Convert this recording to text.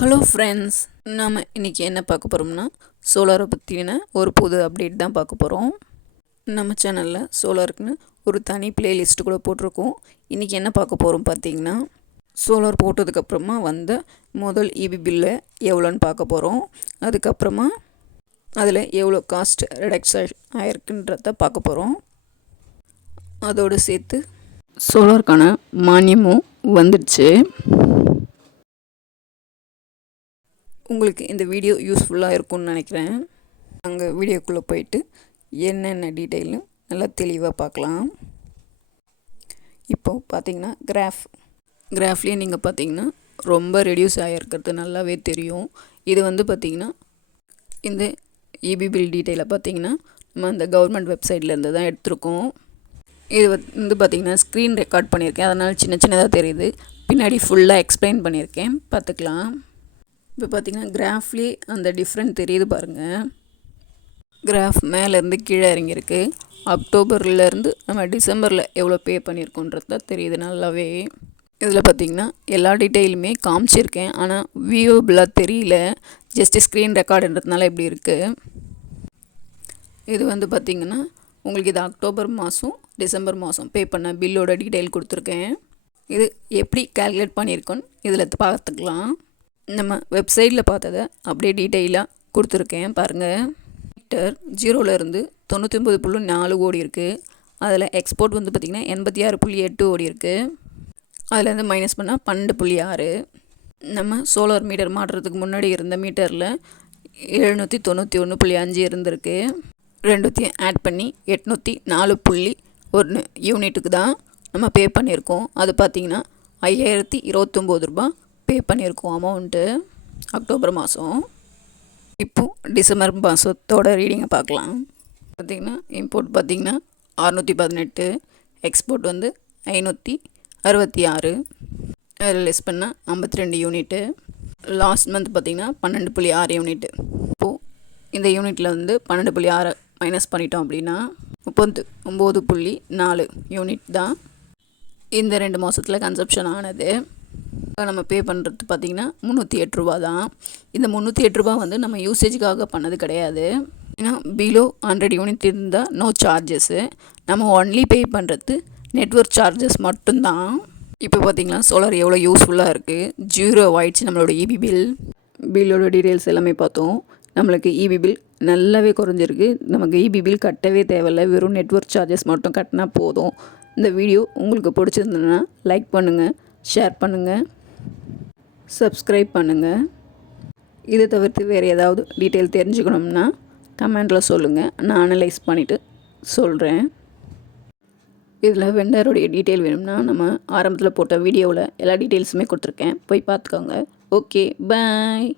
Hello friends, நாம் இன்றைக்கி என்ன பார்க்க போகிறோம்னா சோலாரை பற்றின ஒரு புது அப்டேட் தான் பார்க்க போகிறோம். நம்ம சேனலில் சோலாருக்குன்னு ஒரு தனி பிளேலிஸ்ட்டு கூட போட்டிருக்கோம். இன்றைக்கி என்ன பார்க்க போகிறோம் பார்த்தீங்கன்னா, சோலார் போட்டதுக்கப்புறமா வந்த முதல் இபி பில்லு எவ்வளோன்னு பார்க்க போகிறோம். அதுக்கப்புறமா அதில் எவ்வளோ காஸ்ட் ரிடக்ஷன் ஆயிருக்குன்றத பார்க்க போகிறோம். அதோடு சேர்த்து சோலாருக்கான மானியமும் வந்துடுச்சு. உங்களுக்கு இந்த வீடியோ யூஸ்ஃபுல்லாக இருக்கும்னு நினைக்கிறேன். நாங்கள் வீடியோக்குள்ளே போயிட்டு என்னென்ன டீட்டெயில்னு நல்லா தெளிவாக பார்க்கலாம். இப்போது பார்த்தீங்கன்னா கிராஃப்லேயே நீங்கள் பார்த்தீங்கன்னா ரொம்ப ரெடியூஸ் ஆகிருக்கிறது நல்லாவே தெரியும். இது பார்த்திங்கன்னா இந்த இபி பில் டீட்டெயிலை பார்த்தீங்கன்னா நம்ம அந்த கவர்மெண்ட் வெப்சைட்லேருந்து தான் எடுத்திருக்கோம். இது பார்த்திங்கன்னா ஸ்க்ரீன் ரெக்கார்ட் பண்ணியிருக்கேன், அதனால் சின்னதாக தெரியுது. பின்னாடி ஃபுல்லாக எக்ஸ்பிளைன் பண்ணியிருக்கேன், பார்த்துக்கலாம். இப்போ பார்த்திங்கன்னா கிராஃப்லேயே அந்த டிஃப்ரெண்ட் தெரியுது பாருங்கள். கிராஃப் மேலேருந்து கீழே இறங்கியிருக்கு. அக்டோபர்லேருந்து நம்ம டிசம்பரில் எவ்வளோ பே பண்ணியிருக்கோன்றது தெரியுது நல்லாவே. இதில் பார்த்திங்கன்னா எல்லா டீட்டெயிலுமே காமிச்சிருக்கேன், ஆனால் வியூபிளாக தெரியல. ஜஸ்ட்டு ஸ்க்ரீன் ரெக்கார்டுன்றதுனால இப்படி இருக்குது. இது பார்த்திங்கன்னா உங்களுக்கு இது அக்டோபர் மாதம் டிசம்பர் மாதம் பே பண்ண பில்லோட டீட்டெயில் கொடுத்துருக்கேன். இது எப்படி கால்குலேட் பண்ணியிருக்கோன்னு இதில் பார்த்துக்கலாம். நம்ம வெப்சைட்டில் பார்த்ததை அப்படியே டீட்டெயிலாக கொடுத்துருக்கேன் பாருங்கள். மீட்டர் 0லேருந்து 99.4 ஓடி இருக்குது. அதில் எக்ஸ்போர்ட் பார்த்திங்கன்னா 86.8 ஓடி இருக்குது. அதுலேருந்து மைனஸ் பண்ணால் 12.6. நம்ம சோலார் மீட்டர் மாட்டுறதுக்கு முன்னாடி இருந்த மீட்டரில் 791.5 இருந்திருக்கு. ரெண்டுத்தையும் ஆட் பண்ணி 804.1 யூனிட்டுக்கு தான் நம்ம பே பண்ணியிருக்கோம். அது பார்த்திங்கன்னா 5029 ரூபா பே பண்ணியிருக்கோம் அமௌண்ட்டு அக்டோபர் மாதம். இப்போது டிசம்பர் மாதத்தோட ரீடிங்கை பார்க்கலாம். பார்த்திங்கன்னா இம்போர்ட் பார்த்திங்கன்னா 618, எக்ஸ்போர்ட் 566, அதில் லெஸ் பண்ணால் 52 யூனிட்டு. லாஸ்ட் மந்த் பார்த்திங்கன்னா 12.6 யூனிட்டு. இப்போது இந்த யூனிட்டில் 12.6 மைனஸ் பண்ணிட்டோம் அப்படின்னா 39.4 யூனிட் தான் இந்த 2 மாதத்தில் கன்சப்ஷன் ஆனது. நம்ம பே பண்ணுறது பார்த்திங்கன்னா 308 ரூபா தான். இந்த 308 ரூபா நம்ம யூசேஜுக்காக பண்ணது கிடையாது. ஏன்னா பிலோ 100 யூனிட் இருந்தால் நோ சார்ஜஸ்ஸு. நம்ம ஒன்லி பே பண்ணுறது நெட்வொர்க் சார்ஜஸ் மட்டும்தான். இப்போ பார்த்திங்கன்னா சோலார் எவ்வளோ யூஸ்ஃபுல்லாக இருக்குது. 0 ஆயிடுச்சு நம்மளோட இபி பில்லோட டீட்டெயில்ஸ் எல்லாமே பார்த்தோம். நம்மளுக்கு இபி பில் நல்லாவே குறைஞ்சிருக்கு. நமக்கு இபி பில் கட்டவே தேவையில்லை, வெறும் நெட்வொர்க் சார்ஜஸ் மட்டும் கட்டினா போதும். இந்த வீடியோ உங்களுக்கு பிடிச்சிருந்ததுன்னா லைக் பண்ணுங்கள், ஷேர் பண்ணுங்கள், சப்ஸ்கிரைப் பண்ணுங்கள். இதை தவிர்த்து வேறு ஏதாவது டீட்டெயில் தெரிஞ்சுக்கணும்னா கமெண்டில் சொல்லுங்கள், நான் அனலைஸ் பண்ணிவிட்டு சொல்கிறேன். இதில் வெண்டருடைய டீட்டெயில் வேணும்னா நம்ம ஆரம்பத்தில் போட்ட வீடியோவில் எல்லா டீட்டெயில்ஸுமே கொடுத்துருக்கேன், போய் பார்த்துக்கோங்க. ஓகே, பாய்.